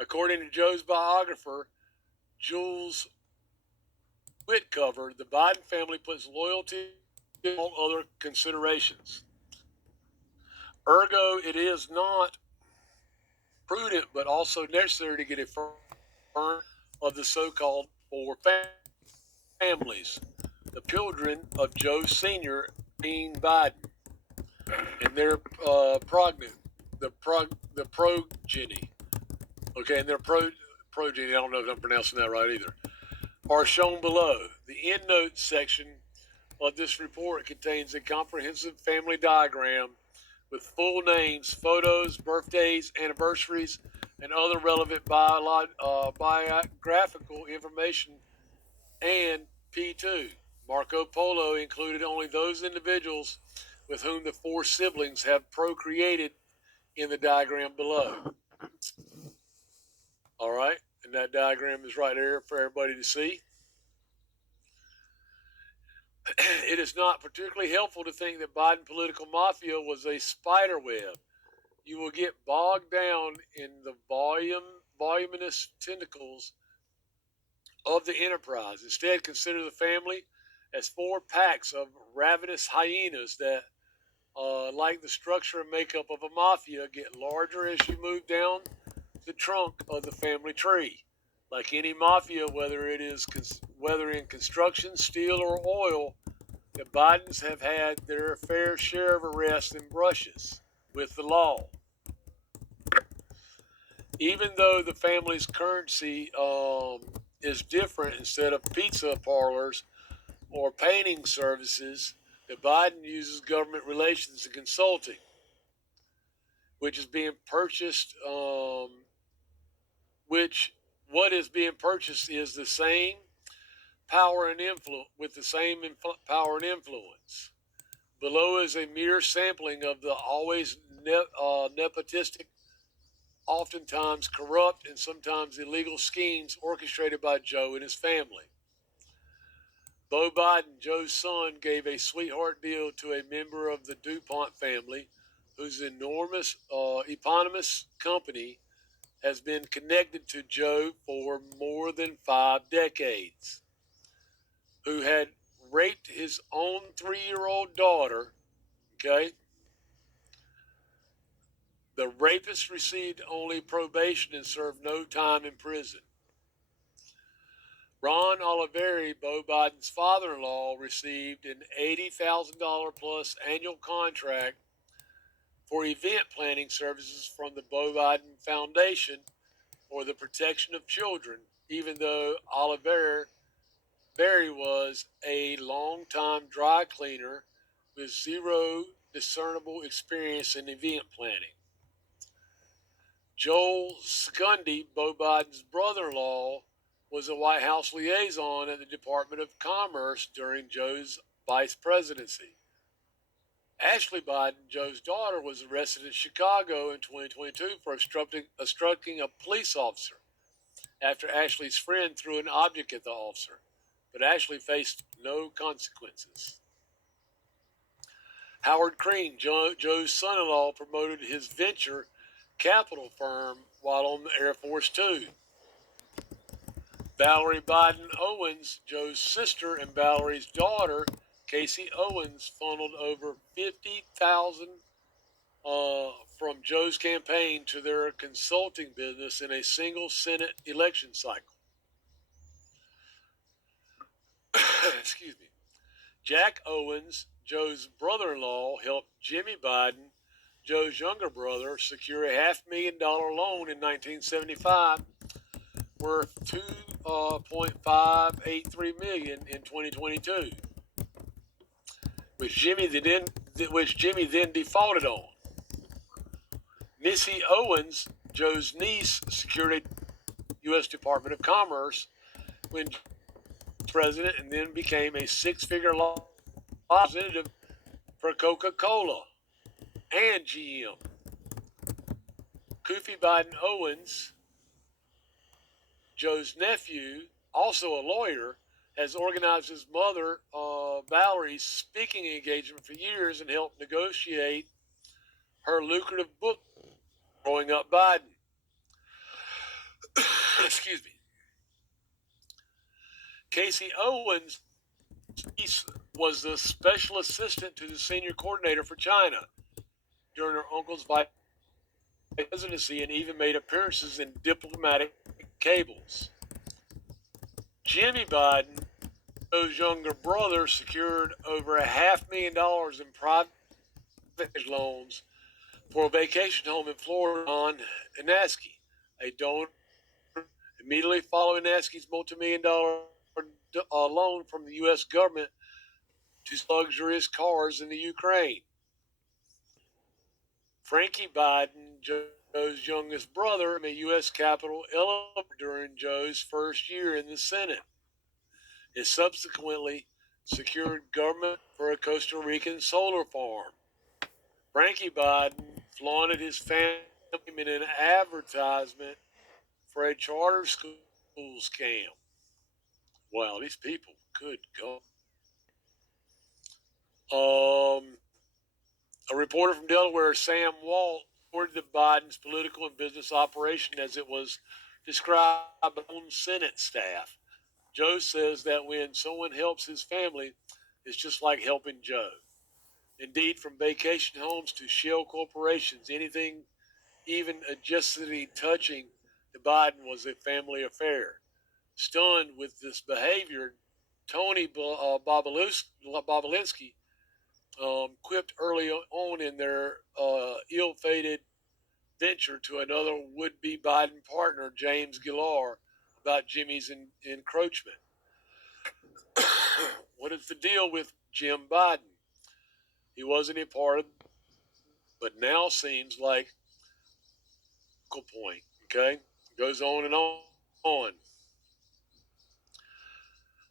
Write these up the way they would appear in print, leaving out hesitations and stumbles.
According to Joe's biographer, Jules Whitcover, the Biden family puts loyalty above all other considerations. Ergo, it is not prudent but also necessary to get a firm of the so-called four families, the children of Joe Sr. Dean Biden, and their the progeny. Okay, and their progeny. I don't know if I'm pronouncing that right either. Are shown below. The endnotes section of this report contains a comprehensive family diagram with full names, photos, birthdays, anniversaries, and other relevant biographical information, and P2. Marco Polo included only those individuals with whom the four siblings have procreated in the diagram below. All right, and that diagram is right there for everybody to see. It is not particularly helpful to think that Biden political mafia was a spider web. You will get bogged down in the voluminous tentacles of the enterprise. Instead, consider the family as four packs of ravenous hyenas that, like the structure and makeup of a mafia, get larger as you move down the trunk of the family tree. Like any mafia, whether in construction, steel, or oil, the Bidens have had their fair share of arrests and brushes with the law. Even though the family's currency is different, instead of pizza parlors or painting services, the Biden uses government relations and consulting, which is being purchased. Which what is being purchased is the same power and influence with the same power and influence. Below is a mere sampling of the always nepotistic, oftentimes corrupt, and sometimes illegal schemes orchestrated by Joe and his family. Beau Biden, Joe's son, gave a sweetheart deal to a member of the DuPont family, whose enormous eponymous company has been connected to Joe for more than 5 decades, who had raped his own 3-year-old daughter. Okay. The rapist received only probation and served no time in prison. Ron Oliveri, Beau Biden's father-in-law, received an $80,000 plus annual contract for event planning services from the Beau Biden Foundation for the Protection of Children, even though Oliveri was a long-time dry cleaner with zero discernible experience in event planning. Joel Secundy, Beau Biden's brother-in-law, was a White House liaison at the Department of Commerce during Joe's vice presidency. Ashley Biden, Joe's daughter, was arrested in Chicago in 2022 for obstructing a police officer after Ashley's friend threw an object at the officer, but Ashley faced no consequences. Howard Crean, Joe's son-in-law, promoted his venture capital firm while on the Air Force Two. Valerie Biden Owens, Joe's sister, and Valerie's daughter, Casey Owens, funneled over $50,000 from Joe's campaign to their consulting business in a single Senate election cycle. Excuse me. Jack Owens, Joe's brother-in-law, helped Jimmy Biden, Joe's younger brother, secure a $500,000 loan in 1975 worth $2.583 million in 2022, which Jimmy then defaulted on. Missy Owens, Joe's niece, secured a U.S. Department of Commerce when president and then became a six-figure representative for Coca-Cola and GM. Kofi Biden Owens, Joe's nephew, also a lawyer, has organized his mother, Valerie's speaking engagement for years and helped negotiate her lucrative book, Growing Up Biden. excuse me. Casey Owens was the special assistant to the senior coordinator for China during her uncle's presidency and even made appearances in diplomatic cables. Jimmy Biden, Joe's younger brother, secured over $500,000 in private loans for a vacation home in Florida on Inaski, a donor immediately following Inaski's multi-million-dollar loan from the U.S. government to luxurious cars in the Ukraine. Frankie Biden, Joe's youngest brother, in the U.S. Capitol elevator during Joe's first year in the Senate. It subsequently secured government for a Costa Rican solar farm. Frankie Biden flaunted his family in an advertisement for a charter school scam. Wow, these people, good God. A reporter from Delaware, Sam Walt, reported the Biden's political and business operation as it was described by the own Senate staff. Joe says that when someone helps his family, it's just like helping Joe. Indeed, from vacation homes to shell corporations, anything even adjustly touching the Biden was a family affair. Stunned with this behavior, Tony Bobolinsky quipped early on in their ill-fated venture to another would-be Biden partner, James Gillar, about Jimmy's encroachment. What is the deal with Jim Biden? He wasn't a part of it, but now seems like a point, okay? Goes on and on.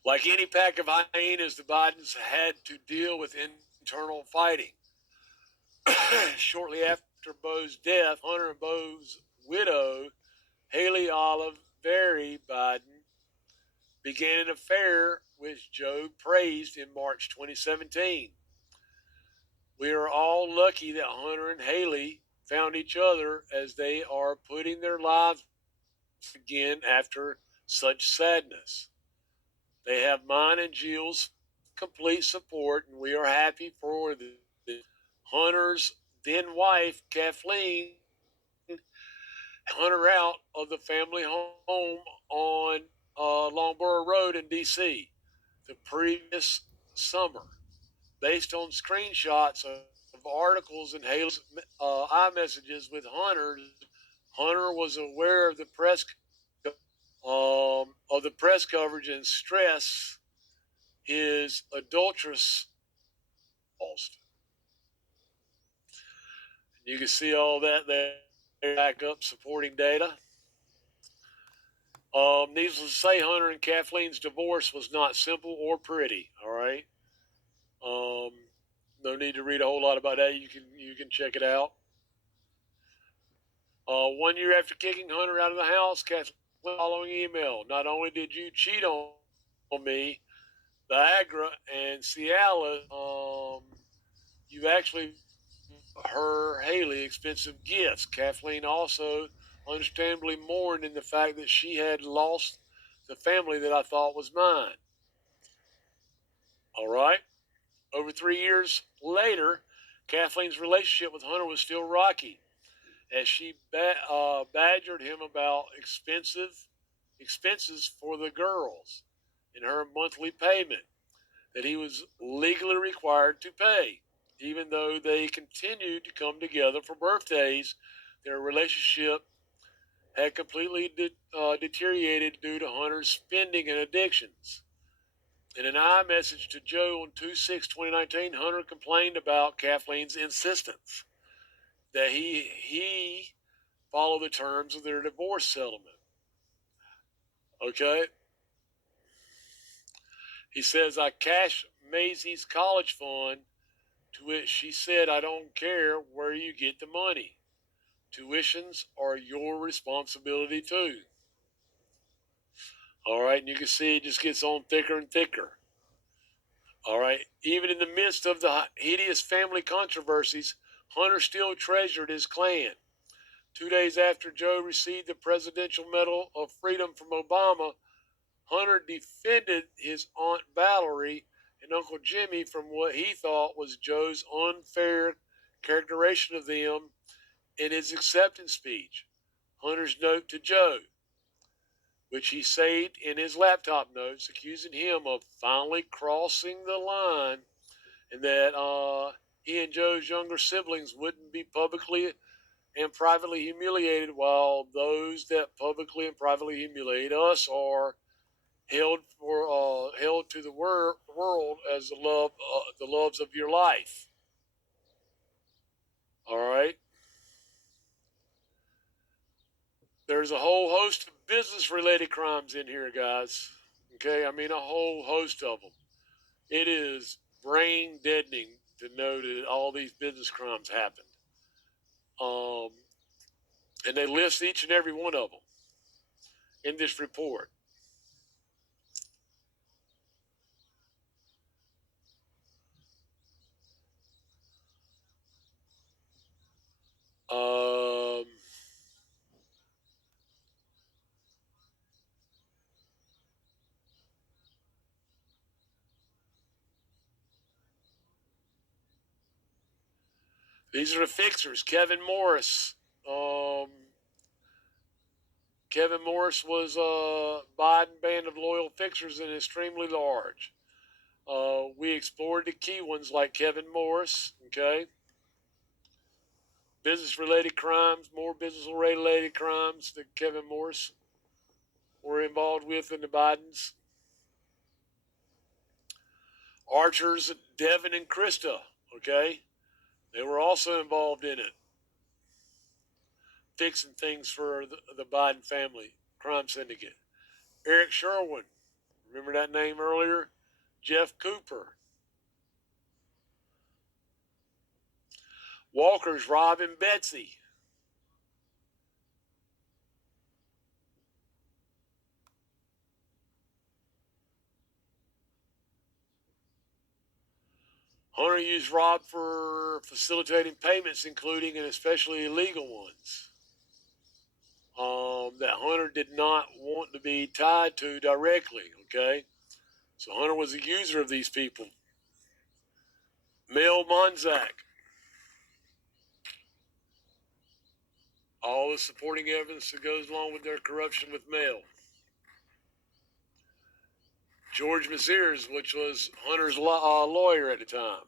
Like any pack of hyenas, the Bidens had to deal with internal fighting. Shortly after Bo's death, Hunter and Bo's widow, Haley Olive Berry Biden, began an affair which Joe praised in March 2017. We are all lucky that Hunter and Haley found each other as they are putting their lives again after such sadness. They have mine and Jill's complete support, and we are happy for Hunter's then wife, Kathleen, Hunter out of the family home on Longborough Road in D.C. the previous summer. Based on screenshots of articles and Haley's iMessages with Hunter was aware of the press coverage and stress his adulteress caused. You can see all that there, back up supporting data. Needless to say, Hunter and Kathleen's divorce was not simple or pretty. All right. No need to read a whole lot about that. You can check it out. 1 year after kicking Hunter out of the house, Kathleen following email. Not only did you cheat on me, Viagra and Cialis, you've actually her Haley expensive gifts. Kathleen also understandably mourned in the fact that she had lost the family that I thought was mine. All right. Over 3 years later, Kathleen's relationship with Hunter was still rocky as she badgered him about expenses for the girls in her monthly payment that he was legally required to pay. Even though they continued to come together for birthdays, their relationship had completely deteriorated due to Hunter's spending and addictions. In an iMessage to Joe on 2/6/2019, Hunter complained about Kathleen's insistence that he follow the terms of their divorce settlement. Okay? He says, I cashed Maisie's college fund, to which she said, I don't care where you get the money. Tuitions are your responsibility too. All right, and you can see it just gets on thicker and thicker. All right, even in the midst of the hideous family controversies, Hunter still treasured his clan. 2 days after Joe received the Presidential Medal of Freedom from Obama, Hunter defended his Aunt Valerie and Uncle Jimmy from what he thought was Joe's unfair characterization of them in his acceptance speech. Hunter's note to Joe, which he saved in his laptop notes, accusing him of finally crossing the line and that he and Joe's younger siblings wouldn't be publicly and privately humiliated, while those that publicly and privately humiliate us are held to the world as the loves of your life. All right. There's a whole host of business-related crimes in here, guys. Okay, I mean a whole host of them. It is brain deadening to know that all these business crimes happened. And they list each and every one of them in this report. These are the fixers. Kevin Morris. Kevin Morris was a Biden band of loyal fixers and extremely large. We explored the key ones like Kevin Morris, okay? Business-related crimes, more business-related crimes that Kevin Morris were involved with in the Bidens. Archers, Devin and Krista, okay? They were also involved in it, fixing things for the Biden family crime syndicate. Eric Sherwin, remember that name earlier? Jeff Cooper. Walker's Rob and Betsy. Hunter used Rob for facilitating payments, including and especially illegal ones that Hunter did not want to be tied to directly, okay? So Hunter was a user of these people. Mel Monzak. All the supporting evidence that goes along with their corruption with Mel. George Messiers, which was Hunter's lawyer at the time.